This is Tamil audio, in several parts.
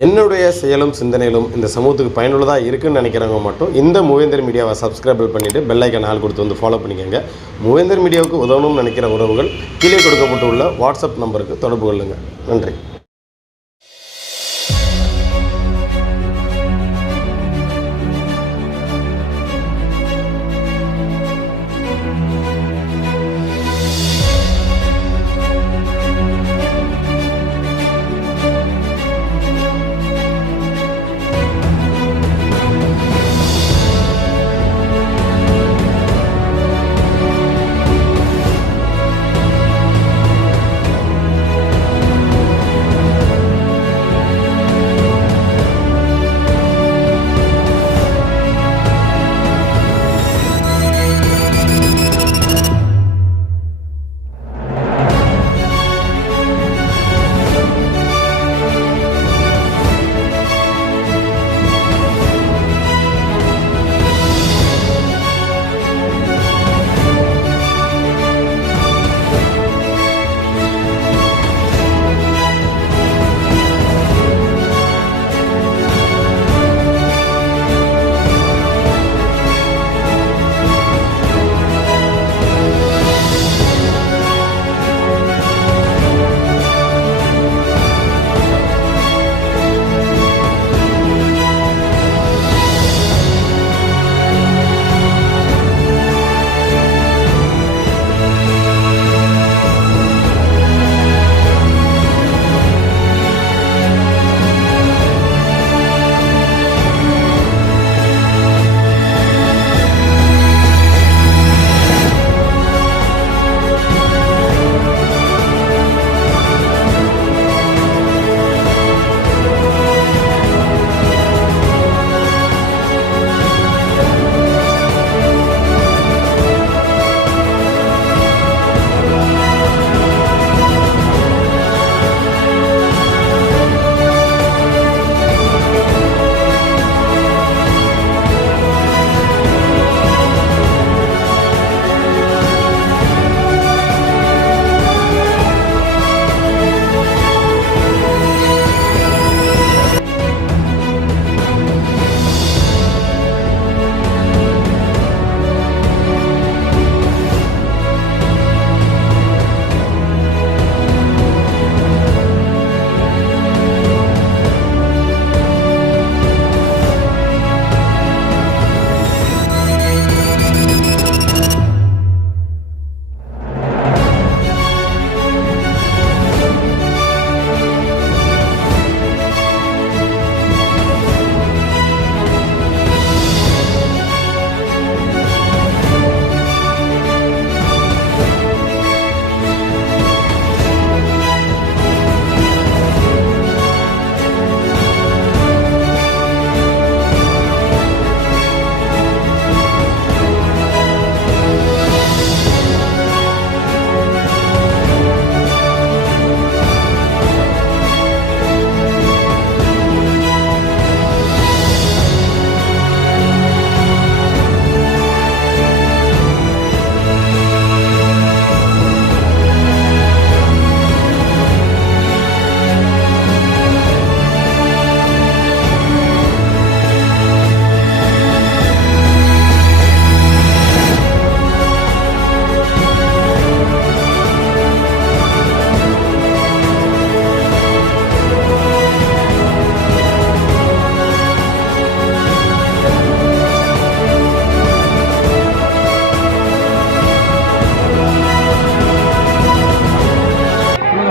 என்னுடைய செயலும் சிந்தனையிலும் இந்த சமூகத்துக்கு பயனுள்ளதாக இருக்குன்னு நினைக்கிறவங்க மட்டும் இந்த மூவேந்தர் மீடியாவை சப்ஸ்கிரைப் பண்ணிவிட்டு பெல் ஐக்கான் ஆல் கொடுத்து வந்து ஃபாலோ பண்ணிக்கோங்க. மூவேந்தர் மீடியாவுக்கு உதவணும்னு நினைக்கிற உறவுகள் கீழே கொடுக்கப்பட்டுள்ள வாட்ஸ்அப் நம்பருக்கு தொடர்பு கொள்ளுங்கள். நன்றி.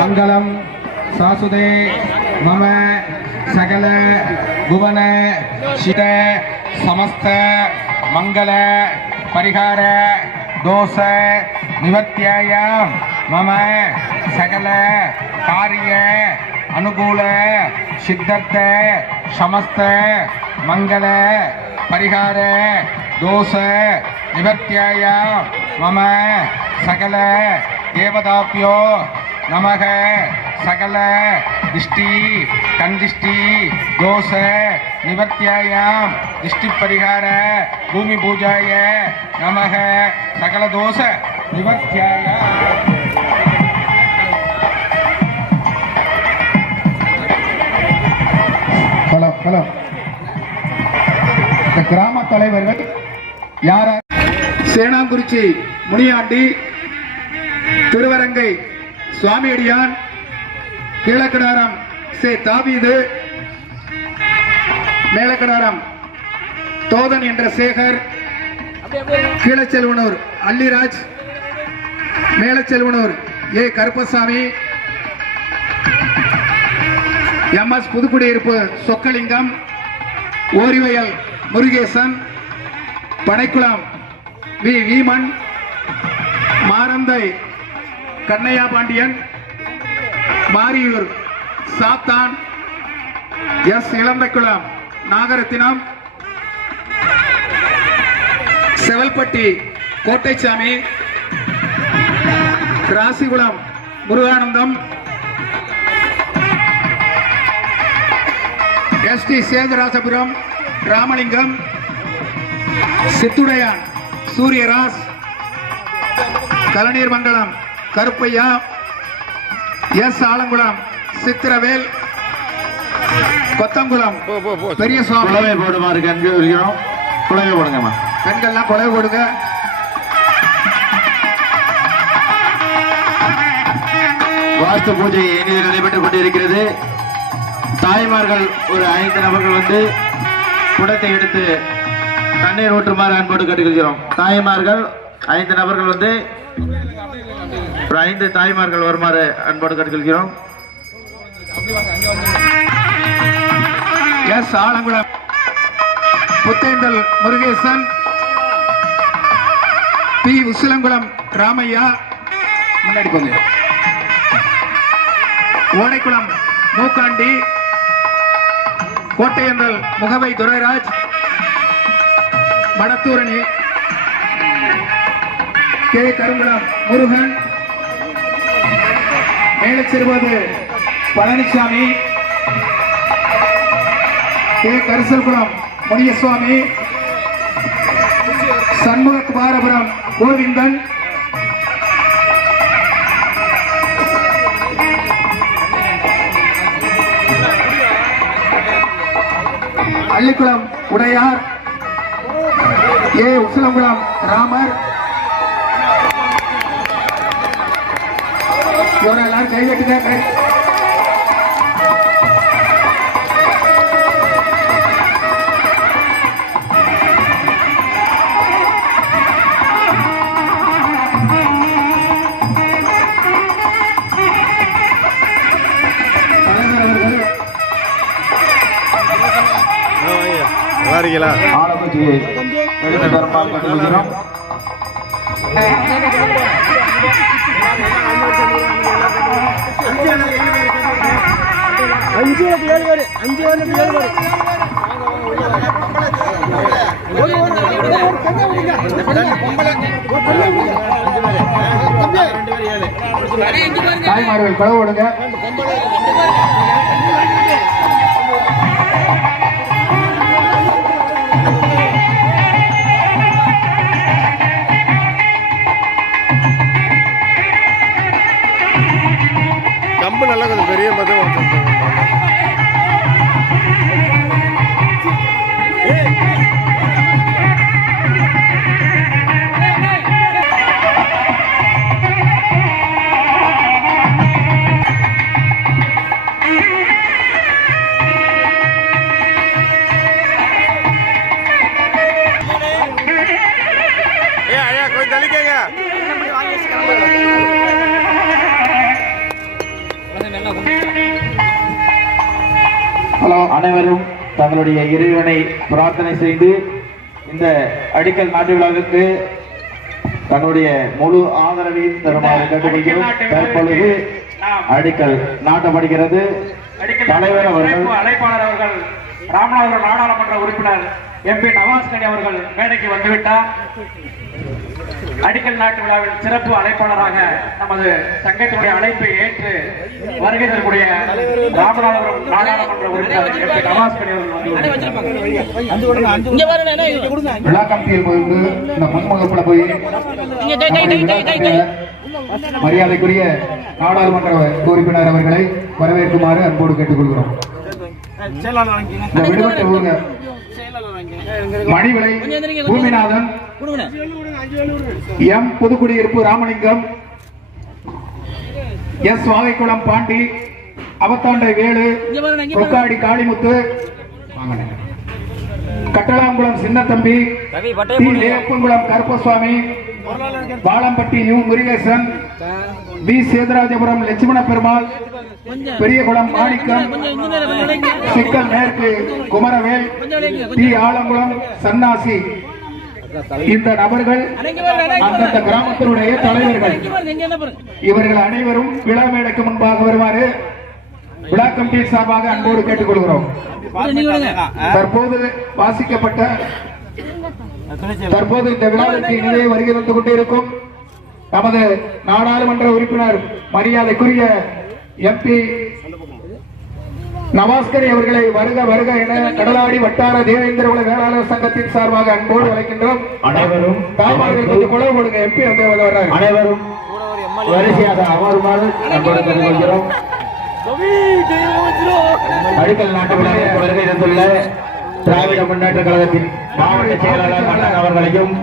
मंगलम सासुदे मम सकल भुवन शित समस्त मंगल परिहार दोष निवत्याय मम सकल कार्य अनुकूल सिद्धर्थ समस्त मंगल परिहार दोष निवत्याय मम सकल देवताभ्यो नमः सकल दिष्टि कंदिष्टि दोष निवर्त्याय दिष्टि परिहार भूमि पूजाय नमः सकल दोष निवर्त्याय அந்த கிராம தலைவர்கள் யார்? சேனாங்குறிச்சி முனியாண்டி, திருவரங்கை சுவாமியடியான், கீழக்கடாரம் சே தாவீது, மேலக்கடாரம் தோதன் என்ற சேகர், கீழச்செல்வனூர் அல்லிராஜ், மேலச்செல்வனூர் ஏ கருப்பசாமி, MS புதுக்குடியிருப்பு சொக்கலிங்கம், ஓரிவயல் முருகேசன், பனைக்குளம் வி வீமன், மாரந்தை கண்ணையா பாண்டியன், மாரியூர் சாத்தான், எஸ் இளந்தக்குளம் நாகரத்தினம், செவல்பட்டி கோட்டைச்சாமி, ராசிகுளம் முருகானந்தம், ST சேதுராசபுரம் ராமலிங்கம், சித்துடையான் சூரியராஸ், கலநீர் மங்கலம் கருப்பையா, எஸ் ஆலங்குளம் சித்திரவேல், கொத்தங்குளம் பெரிய சுவாமி. போடுமாறு குழவை போடுங்கம்மா. பெண்கள்லாம் குழவை போடுங்க. வாஸ்து பூஜை இனிது நடைபெற்றுக் கொண்டிருக்கிறது. தாய்மார்கள் ஒரு 5 நபர்கள் வந்து குடத்தை எடுத்து தண்ணீர் ஊற்றுமாறு அன்போடு கேட்டுக்கொள்கிறோம். தாய்மார்கள் 5 நபர்கள் வந்து ஒரு 5 தாய்மார்கள் வருமாறு அன்போடு கேட்டுக்கொள்கிறோம். எஸ் ஆலங்குளம் புத்தேந்தல் முருகேசன், பி உசிலங்குளம் ராமையா, முன்னாடி கொஞ்சம், ஓடைக்குளம் மூக்காண்டி, கோட்டையந்தல் முகவை துரைராஜ், வடத்தூரணி கே கருங்குளம் முருகன், மேலச்சிறுவது பழனிசாமி, கே கரிசல்குளம் முனியசுவாமி, சண்முககுமாரபுரம் கோவிந்தன், அள்ளிக்குளம் உடையார், ஏ உசிலங்குளம் ராமர். இவரை எல்லாரும் கைகட்டுங்க. ஆலங்குச்சியை எடுத்து தருமாறு கேட்டுக்கொள்கிறோம். தாய்மார்கள் குழவை ஓடுங்க. கம்பு நல்லா கொஞ்சம் பெரிய மதம் அனைவரும் தங்களுடைய இறைவனை பிரார்த்தனை செய்து இந்த அடிக்கல் நாட்டு விழாவுக்கு தங்களுடைய முழு ஆதரவையும் தருமாறு கேட்டுக்கொள்கிறோம். தற்பொழுது அடிக்கல் நாட்டப்படுகிறது. தலைவர் அவர்கள், அழைப்பாளர் அவர்கள், ராமநாதபுரம் நாடாளுமன்ற உறுப்பினர் MP நவாஸ்கனி அவர்கள் மேடைக்கு வந்துவிட்டார். அடிக்கல் நாட்டு விழாவில் சிறப்பு அழைப்பாளராக நமது சங்கத்தினுடைய அழைப்பை ஏற்று வருகை தரக்கூடிய ராமநாதபுரம் நாடாளுமன்ற உறுப்பினர் MP நவாஸ்கனி அவர்கள் விழா கமிட்டியில் போயிருந்து இந்த முன்முகப்புல போய் மரியாதைக்குரிய நாடாளுமன்ற உறுப்பினர் அவர்களை வரவேற்குமாறு அன்போடு கேட்டுக்கொள்கிறோம். இந்த விடுபட்ட ஊங்க Manivilai Boominathan, M Puthukkudiyiruppu Ramalingam, S Vagaikulam Pandi, Avathandai Velu, Kokkadi Kalimuthu, Kattalankulam Chinnathambi, Veppankulam Karuppasamy, Palampatti U Murugesan, V Sethurajapuram Lakshmana Perumal, Periyakulam Manickam, Sikkal மேற்கு குமரவேல், டி ஆலங்குளம் சன்னாசி. இந்த நபர்கள் அந்தந்த கிராமத்தினுடைய தலைவர்கள். இவர்கள் அனைவரும் விழா மேடைக்கு முன்பாக வருமாறு விழா கமிட்டி சார்பாக அன்போடு கேட்டுக்கொள்கிறோம். தற்போது இந்த விழாவிற்கு இனிதே வருகை வந்து கொண்டிருக்கும் நமது நாடாளுமன்ற உறுப்பினர் மரியாதைக்குரிய MP நவாஸ்கரி அவர்களை வருக வருக என கடலாடி வட்டார தேவேந்திர குல வேளாளர் சங்கத்தின் சார்பாக அன்போடு அழைக்கின்றோம். அனைவரும் தாய்மார்கள் கொஞ்சம் குழு கொடுங்க. MP வந்து வர்றாரு. அனைவரும் வரிசையாக அமருமாறு அன்போடு கேட்டுக்கொள்கிறோம். அடிக்கல் நாட்டு விழாவிற்கு வருகை தந்துள்ள திராவிட முன்னேற்ற கழகத்தின் மாவட்ட செயலாளர் அண்ணன் அவர்களையும்